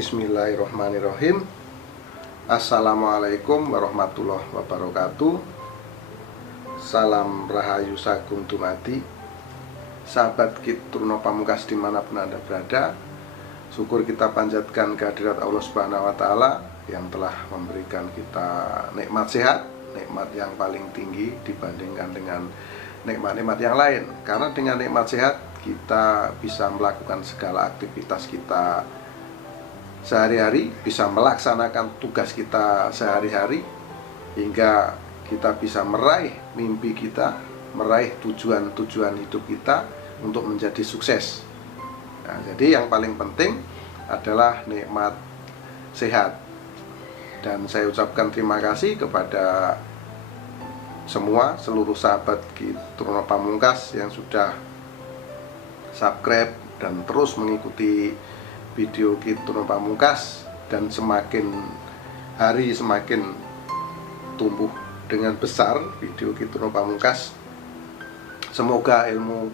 Bismillahirrahmanirrahim. Assalamualaikum warahmatullahi wabarakatuh. Salam Rahayu Sagung Dumadi. Sahabat Kitruno Pamungkas dimanapun Anda berada, syukur kita panjatkan kehadirat Allah Subhanahu wa Ta'ala yang telah memberikan kita nikmat sehat, nikmat yang paling tinggi dibandingkan dengan nikmat-nikmat yang lain. Karena dengan nikmat sehat kita bisa melakukan segala aktivitas kita sehari-hari, bisa melaksanakan tugas kita sehari-hari, hingga kita bisa meraih mimpi kita, meraih tujuan-tujuan hidup kita untuk menjadi sukses. Nah, jadi yang paling penting adalah nikmat sehat. Dan saya ucapkan terima kasih kepada seluruh sahabat Kitruno Pamungkas yang sudah subscribe dan terus mengikuti video Kitruno Pamungkas, dan semakin hari semakin tumbuh dengan besar video Kitruno Pamungkas. Semoga ilmu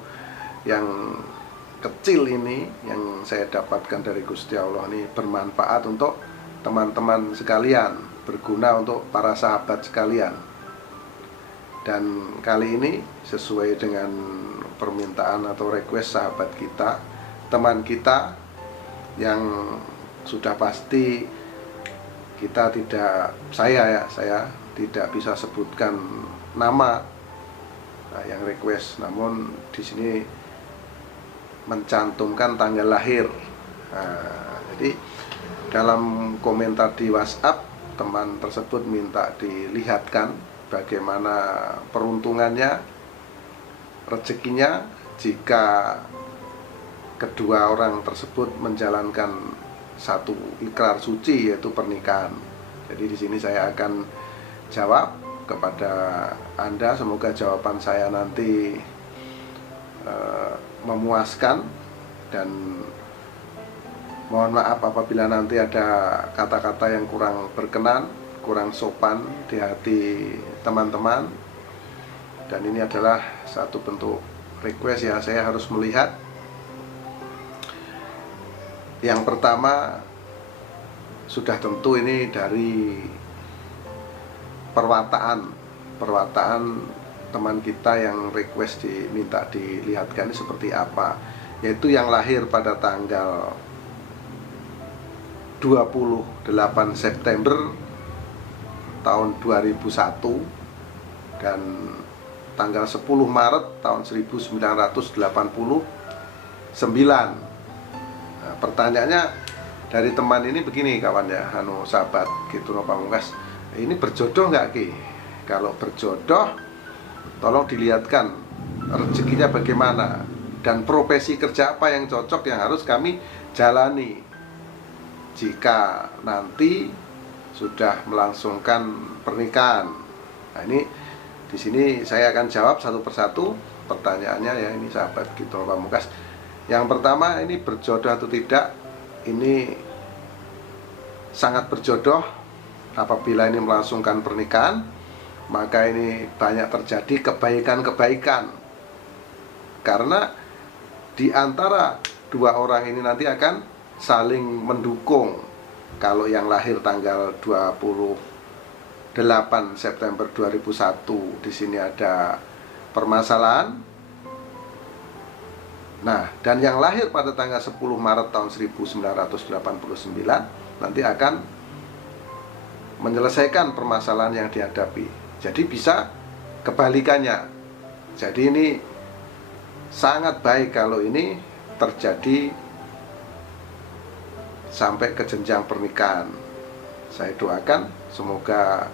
yang kecil ini yang saya dapatkan dari Gusti Allah ini bermanfaat untuk teman-teman sekalian, berguna untuk para sahabat sekalian. Dan kali ini sesuai dengan permintaan atau request sahabat kita, teman kita yang sudah pasti saya tidak bisa sebutkan nama, yang request, namun di sini mencantumkan tanggal lahir. Jadi dalam komentar di WhatsApp, teman tersebut minta dilihatkan bagaimana peruntungannya, rezekinya jika kedua orang tersebut menjalankan satu ikrar suci, yaitu pernikahan. Jadi di sini saya akan jawab kepada Anda. Semoga jawaban saya nanti memuaskan, dan mohon maaf apabila nanti ada kata-kata yang kurang berkenan, kurang sopan di hati teman-teman. Dan ini adalah satu bentuk request ya, saya harus melihat. Yang pertama, sudah tentu ini dari perwataan teman kita yang request diminta dilihatkan ini seperti apa, yaitu yang lahir pada tanggal 28 September tahun 2001 dan tanggal 10 Maret tahun 1989. Pertanyaannya dari teman ini begini kawan ya, sahabat Kitruno Pamungkas, ini berjodoh nggak Ki? Kalau berjodoh, tolong dilihatkan rezekinya bagaimana dan profesi kerja apa yang cocok yang harus kami jalani jika nanti sudah melangsungkan pernikahan. Nah, ini di sini saya akan jawab satu persatu pertanyaannya ya, ini sahabat Kitruno Pamungkas. Yang pertama, ini berjodoh atau tidak? Ini sangat berjodoh. Apabila ini melangsungkan pernikahan, maka ini banyak terjadi kebaikan-kebaikan. Karena di antara dua orang ini nanti akan saling mendukung. Kalau yang lahir tanggal 28 September 2001, di sini ada permasalahan. Nah, dan yang lahir pada tanggal 10 Maret tahun 1989 nanti akan menyelesaikan permasalahan yang dihadapi. Jadi bisa kebalikannya. Jadi ini sangat baik kalau ini terjadi sampai ke jenjang pernikahan. Saya doakan semoga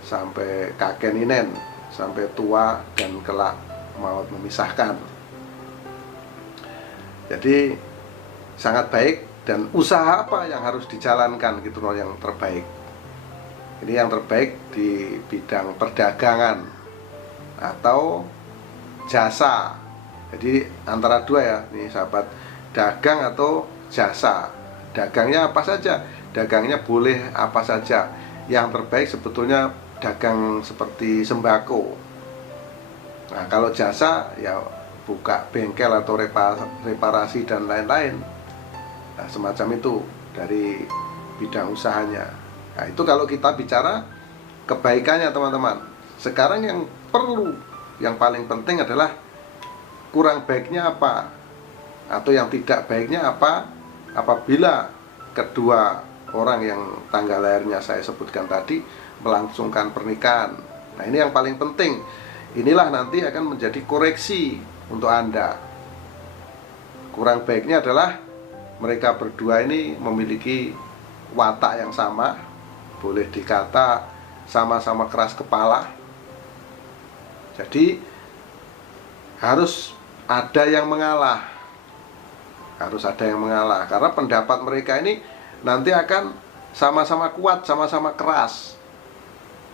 sampai kakek ninen, sampai tua dan kelak maut memisahkan. Jadi sangat baik. Dan usaha apa yang harus dijalankan gitu loh yang terbaik? Ini yang terbaik di bidang perdagangan atau jasa. Jadi antara dua ya, nih sahabat, dagang atau jasa. Dagangnya apa saja? Dagangnya boleh apa saja. Yang terbaik sebetulnya dagang seperti sembako. Nah, kalau jasa ya buka bengkel atau reparasi dan lain-lain. Nah, semacam itu. dari bidang usahanya. Nah, itu kalau kita bicara kebaikannya teman-teman. Sekarang yang perlu, yang paling penting adalah kurang baiknya apa, atau yang tidak baiknya apa apabila kedua orang yang tanggal lahirnya saya sebutkan tadi melangsungkan pernikahan. Nah, ini yang paling penting. Inilah nanti akan menjadi koreksi untuk Anda. Kurang baiknya adalah mereka berdua ini memiliki watak yang sama, boleh dikata sama-sama keras kepala. Jadi harus ada yang mengalah. Harus ada yang mengalah, karena pendapat mereka ini nanti akan sama-sama kuat, sama-sama keras,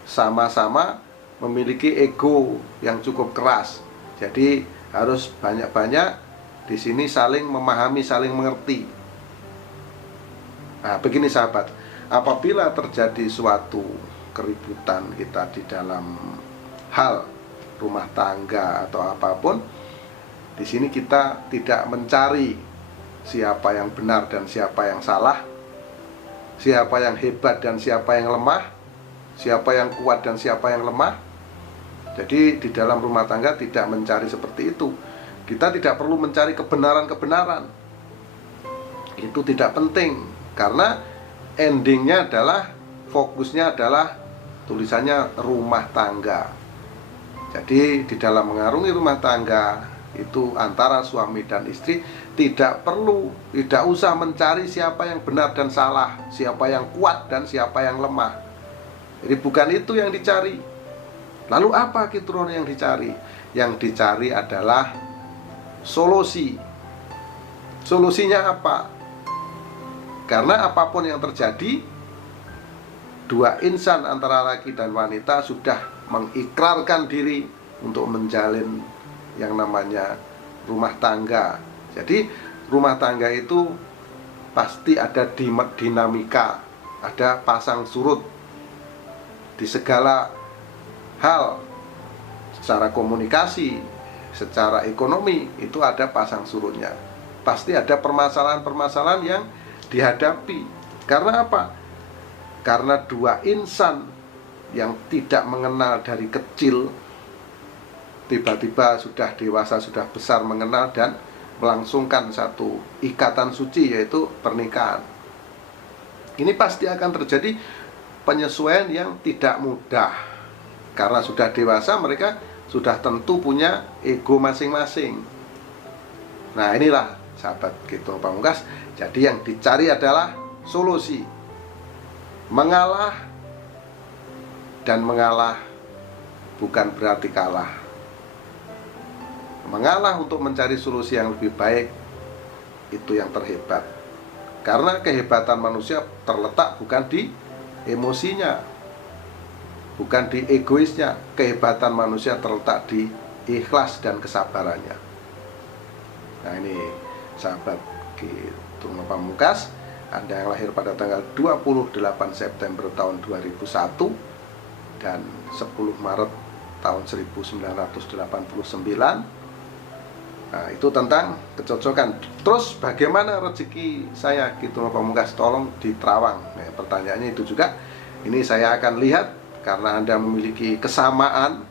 sama-sama memiliki ego yang cukup keras. Jadi harus banyak-banyak di sini saling memahami, saling mengerti. Nah, begini sahabat, apabila terjadi suatu keributan kita di dalam hal rumah tangga atau apapun, di sini kita tidak mencari siapa yang benar dan siapa yang salah, siapa yang hebat dan siapa yang lemah, siapa yang kuat dan siapa yang lemah. Jadi di dalam rumah tangga tidak mencari seperti itu. Kita tidak perlu mencari kebenaran-kebenaran. Itu tidak penting, karena endingnya adalah, fokusnya adalah tulisannya rumah tangga. Jadi di dalam mengarungi rumah tangga itu antara suami dan istri tidak usah mencari siapa yang benar dan salah, siapa yang kuat dan siapa yang lemah. Jadi bukan itu yang dicari. Lalu apa Kitron yang dicari? Yang dicari adalah solusi. Solusinya apa? Karena apapun yang terjadi, dua insan antara laki dan wanita sudah mengikrarkan diri untuk menjalin yang namanya rumah tangga. Jadi rumah tangga itu pasti ada dinamika, ada pasang surut di segala hal. Secara komunikasi, secara ekonomi, itu ada pasang surutnya. Pasti ada permasalahan-permasalahan yang dihadapi. Karena apa? Karena dua insan yang tidak mengenal dari kecil, tiba-tiba sudah dewasa, sudah besar mengenal dan melangsungkan satu ikatan suci, yaitu pernikahan. Ini pasti akan terjadi penyesuaian yang tidak mudah. Karena sudah dewasa, mereka sudah tentu punya ego masing-masing. Nah, inilah sahabat Kitron Pamungkas. Jadi yang dicari adalah solusi. Mengalah, dan mengalah bukan berarti kalah. Mengalah untuk mencari solusi yang lebih baik, itu yang terhebat. Karena kehebatan manusia terletak bukan di emosinya, bukan di egoisnya. Kehebatan manusia terletak di ikhlas dan kesabarannya. Nah, ini sahabat Kitron Pamungkas, Anda yang lahir pada tanggal 28 September tahun 2001 dan 10 Maret tahun 1989. Nah, itu tentang kecocokan. Terus bagaimana rezeki saya Kitron Pamungkas? Tolong diterawang. Nah, pertanyaannya itu juga. Ini saya akan lihat, karena Anda memiliki kesamaan,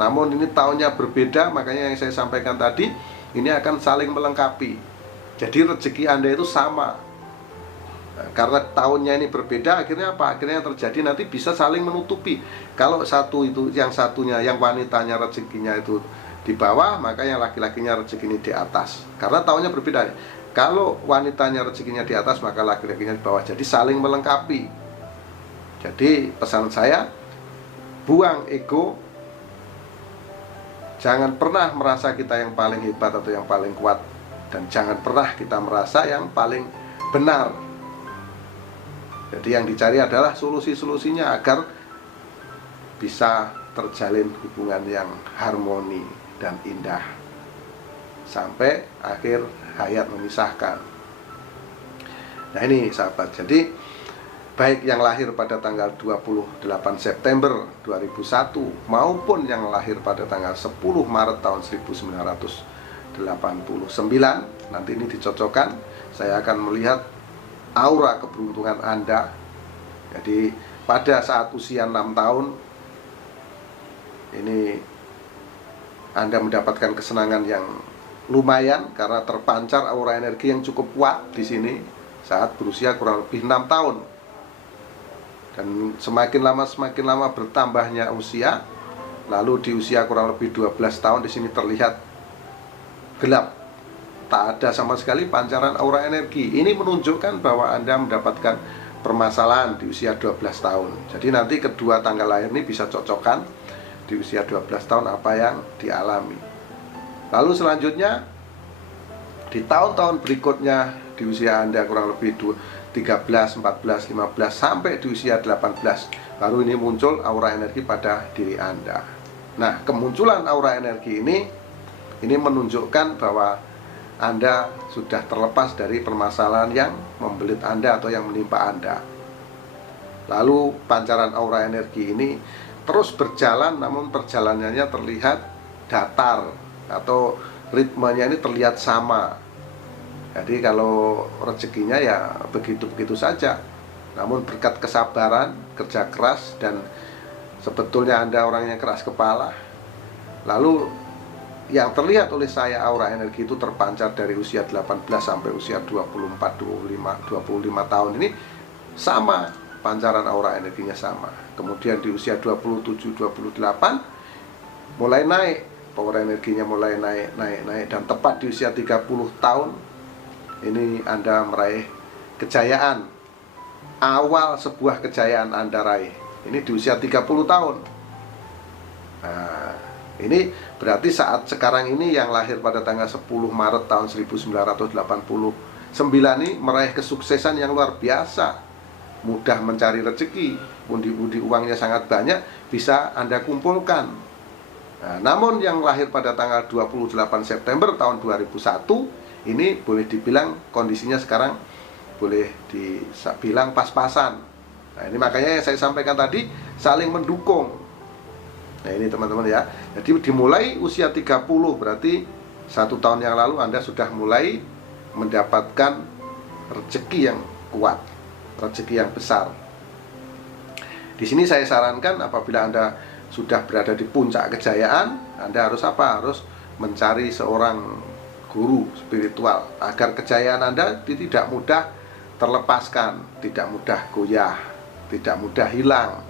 namun ini tahunnya berbeda. Makanya yang saya sampaikan tadi, ini akan saling melengkapi. Jadi rezeki Anda itu sama. Nah, karena tahunnya ini berbeda, akhirnya apa? Akhirnya yang terjadi nanti bisa saling menutupi. Kalau satu itu, yang satunya, yang wanitanya rezekinya itu di bawah, maka yang laki-lakinya rezekinya di atas. Karena tahunnya berbeda. Kalau wanitanya rezekinya di atas, maka laki-lakinya di bawah. Jadi saling melengkapi. Jadi pesan saya, buang ego. Jangan pernah merasa kita yang paling hebat atau yang paling kuat. Dan jangan pernah kita merasa yang paling benar. Jadi yang dicari adalah solusi-solusinya agar bisa terjalin hubungan yang harmoni dan indah sampai akhir hayat memisahkan. Nah, ini sahabat, jadi baik yang lahir pada tanggal 28 September 2001 maupun yang lahir pada tanggal 10 Maret tahun 1989, nanti ini dicocokkan. Saya akan melihat aura keberuntungan Anda. Jadi pada saat usia 6 tahun ini Anda mendapatkan kesenangan yang lumayan karena terpancar aura energi yang cukup kuat di sini saat berusia kurang lebih 6 tahun. Dan semakin lama bertambahnya usia, lalu di usia kurang lebih 12 tahun di sini terlihat gelap, tak ada sama sekali pancaran aura energi. Ini menunjukkan bahwa Anda mendapatkan permasalahan di usia 12 tahun. Jadi nanti kedua tanggal lahir ini bisa cocokkan di usia 12 tahun apa yang dialami. Lalu selanjutnya di tahun-tahun berikutnya di usia Anda kurang lebih 13, 14, 15 sampai di usia 18 baru ini muncul aura energi pada diri Anda. Nah, kemunculan aura energi ini menunjukkan bahwa Anda sudah terlepas dari permasalahan yang membelit Anda atau yang menimpa Anda. Lalu pancaran aura energi ini terus berjalan, namun perjalanannya terlihat datar atau ritmenya ini terlihat sama. Jadi kalau rezekinya ya begitu-begitu saja. Namun berkat kesabaran, kerja keras, dan sebetulnya Anda orang yang keras kepala. Lalu yang terlihat oleh saya aura energi itu terpancar dari usia 18 sampai usia 24, 25 tahun ini sama, pancaran aura energinya sama. Kemudian di usia 27, 28 mulai naik, power energinya mulai naik dan tepat di usia 30 tahun ini Anda meraih kejayaan. Awal sebuah kejayaan Anda raih ini di usia 30 tahun. Nah, ini berarti saat sekarang ini yang lahir pada tanggal 10 Maret tahun 1989 ini meraih kesuksesan yang luar biasa. Mudah mencari rezeki, pundi-pundi uangnya sangat banyak, bisa Anda kumpulkan. Nah, namun yang lahir pada tanggal 28 September tahun 2001 ini boleh dibilang kondisinya sekarang boleh dibilang pas-pasan. Nah, ini makanya yang saya sampaikan tadi saling mendukung. Nah, ini teman-teman ya. Jadi dimulai usia 30 berarti 1 tahun yang lalu Anda sudah mulai mendapatkan rezeki yang kuat, rezeki yang besar. Di sini saya sarankan apabila Anda sudah berada di puncak kejayaan, Anda harus apa? Harus mencari seorang guru spiritual agar kejayaan Anda tidak mudah terlepaskan, tidak mudah goyah, tidak mudah hilang.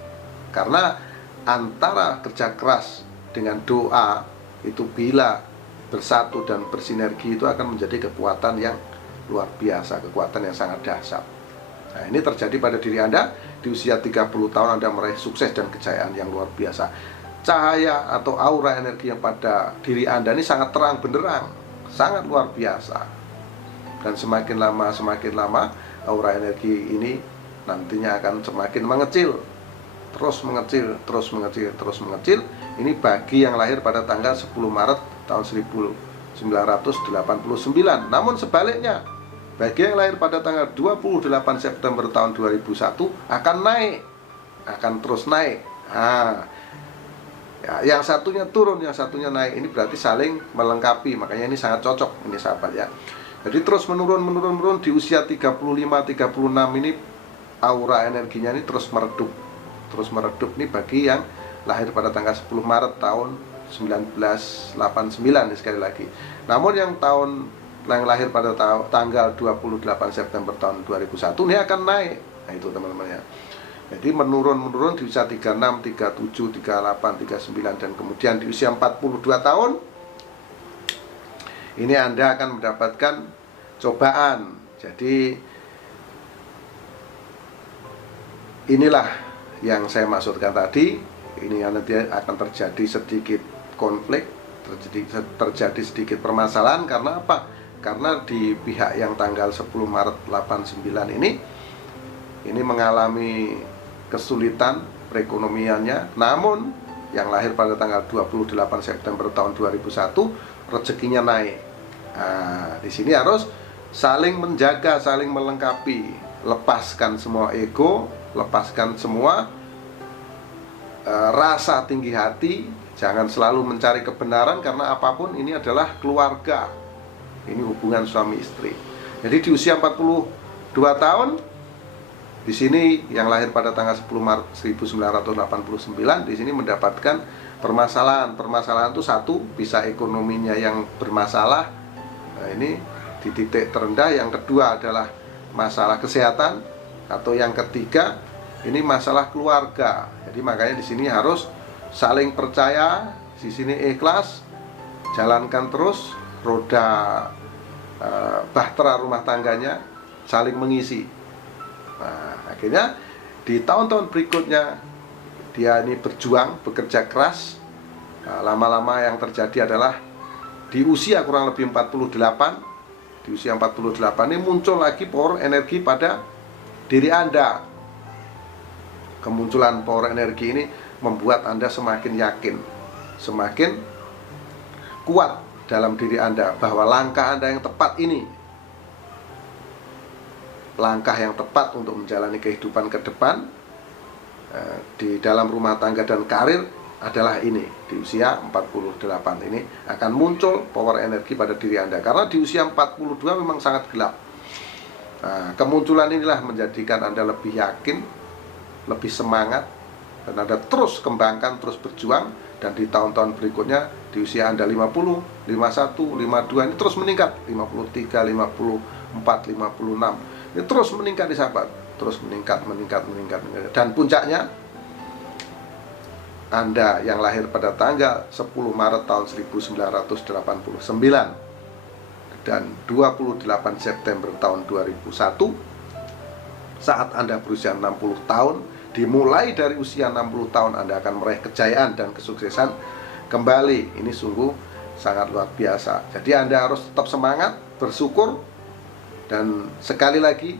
Karena antara kerja keras dengan doa itu bila bersatu dan bersinergi itu akan menjadi kekuatan yang luar biasa, kekuatan yang sangat dahsyat. Nah, ini terjadi pada diri Anda di usia 30 tahun Anda meraih sukses dan kejayaan yang luar biasa. Cahaya atau aura energi yang pada diri Anda ini sangat terang benderang, sangat luar biasa. Dan semakin lama aura energi ini nantinya akan semakin mengecil, terus mengecil. Ini bagi yang lahir pada tanggal 10 Maret tahun 1989. Namun sebaliknya, bagi yang lahir pada tanggal 28 September tahun 2001 akan naik, akan terus naik. Nah, ya, yang satunya turun, yang satunya naik. Ini berarti saling melengkapi. Makanya ini sangat cocok ini sahabat ya. Jadi terus menurun di usia 35, 36 ini aura energinya ini terus meredup. Terus meredup nih bagi yang lahir pada tanggal 10 Maret tahun 1989 nih sekali lagi. Namun yang lahir pada tanggal 28 September tahun 2001 ini akan naik. Nah itu teman-teman ya. Jadi menurun di usia 36, 37, 38, 39 dan kemudian di usia 42 tahun ini Anda akan mendapatkan cobaan. Jadi inilah yang saya maksudkan tadi. Ini nanti akan terjadi sedikit konflik, terjadi sedikit permasalahan. Karena apa? Karena di pihak yang tanggal 10 Maret 89 ini mengalami kesulitan perekonomiannya. Namun yang lahir pada tanggal 28 September tahun 2001 rezekinya naik. Nah, di sini harus saling menjaga, saling melengkapi. Lepaskan semua ego, lepaskan semua rasa tinggi hati. Jangan selalu mencari kebenaran, karena apapun ini adalah keluarga. Ini hubungan suami istri. Jadi di usia 42 2 tahun. Di sini yang lahir pada tanggal 10 Maret 1989 di sini mendapatkan permasalahan. Permasalahan itu satu, bisa ekonominya yang bermasalah. Nah, ini di titik terendah. Yang kedua adalah masalah kesehatan, atau yang ketiga ini masalah keluarga. Jadi makanya di sini harus saling percaya, di sini ikhlas, jalankan terus roda bahtera rumah tangganya, saling mengisi. Nah, akhirnya di tahun-tahun berikutnya dia ini berjuang, bekerja keras. Nah, lama-lama yang terjadi adalah di usia kurang lebih 48, di usia 48 ini muncul lagi power energi pada diri Anda. Kemunculan power energi ini membuat Anda semakin yakin, semakin kuat dalam diri Anda bahwa langkah Anda yang tepat ini, langkah yang tepat untuk menjalani kehidupan ke depan di dalam rumah tangga dan karir adalah ini. Di usia 48 ini akan muncul power energi pada diri Anda, karena di usia 42 memang sangat gelap. Nah, kemunculan inilah menjadikan Anda lebih yakin, lebih semangat, dan Anda terus kembangkan, terus berjuang. Dan di tahun-tahun berikutnya, di usia Anda 50, 51, 52 ini terus meningkat, 53, 54, 56 ini terus meningkat di sahabat, terus meningkat. Dan puncaknya Anda yang lahir pada tanggal 10 Maret tahun 1989 dan 28 September tahun 2001, saat Anda berusia 60 tahun, dimulai dari usia 60 tahun Anda akan meraih kejayaan dan kesuksesan kembali. Ini sungguh sangat luar biasa. Jadi Anda harus tetap semangat, bersyukur, dan sekali lagi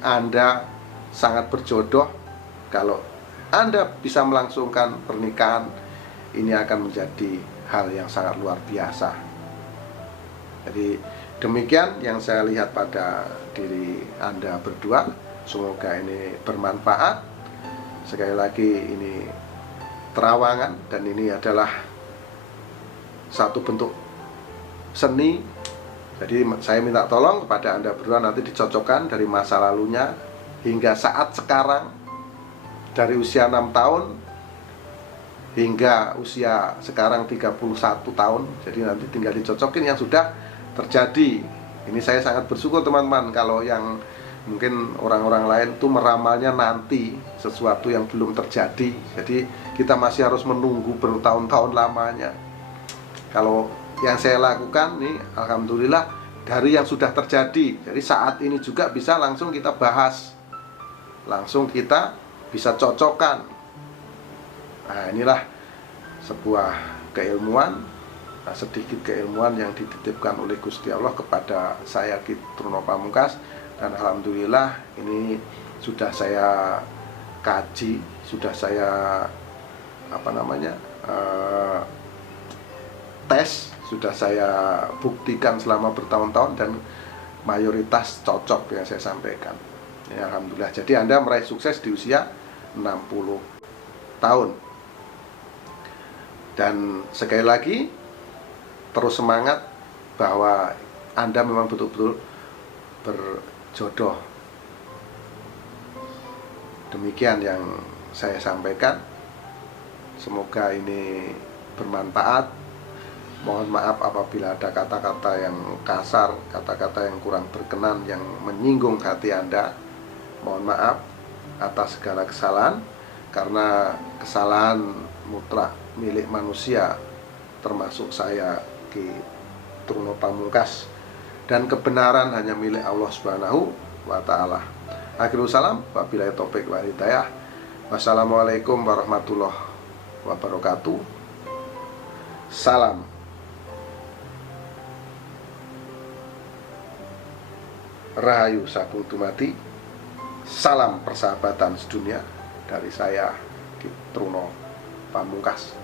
Anda sangat berjodoh. Kalau Anda bisa melangsungkan pernikahan, ini akan menjadi hal yang sangat luar biasa. Jadi demikian yang saya lihat pada diri Anda berdua. Semoga ini bermanfaat. Sekali lagi ini terawangan, dan ini adalah satu bentuk seni. Jadi saya minta tolong kepada Anda berdua nanti dicocokkan dari masa lalunya hingga saat sekarang, dari usia 6 tahun hingga usia sekarang 31 tahun. Jadi nanti tinggal dicocokin yang sudah terjadi. Ini saya sangat bersyukur teman-teman. Kalau yang mungkin orang-orang lain tuh meramalnya nanti sesuatu yang belum terjadi. Jadi kita masih harus menunggu bertahun-tahun lamanya. Kalau yang saya lakukan nih, alhamdulillah dari yang sudah terjadi. Jadi saat ini juga bisa langsung kita bahas, langsung kita bisa cocokkan. Nah, inilah sebuah keilmuan, sedikit keilmuan yang dititipkan oleh Gusti Allah kepada saya, Ki Truno Pamungkas. Dan alhamdulillah ini sudah saya kaji, sudah saya tes, sudah saya buktikan selama bertahun-tahun, dan mayoritas cocok yang saya sampaikan. Ya, alhamdulillah. Jadi Anda meraih sukses di usia 60 tahun. Dan sekali lagi terus semangat bahwa Anda memang betul-betul berjodoh. Demikian yang saya sampaikan. Semoga ini bermanfaat. Mohon maaf apabila ada kata-kata yang kasar, kata-kata yang kurang berkenan, yang menyinggung hati Anda. Mohon maaf atas segala kesalahan, karena kesalahan mutlak milik manusia, termasuk saya, Ki Truno Pamungkas, dan kebenaran hanya milik Allah Subhanahu wa Ta'ala. Akhirul salam, wabillahi taufik wal hidayah. Wassalamualaikum warahmatullahi wabarakatuh. Salam Rahayu Sagung Dumadi. Salam persahabatan sedunia dari saya, Ki Truno Pamungkas.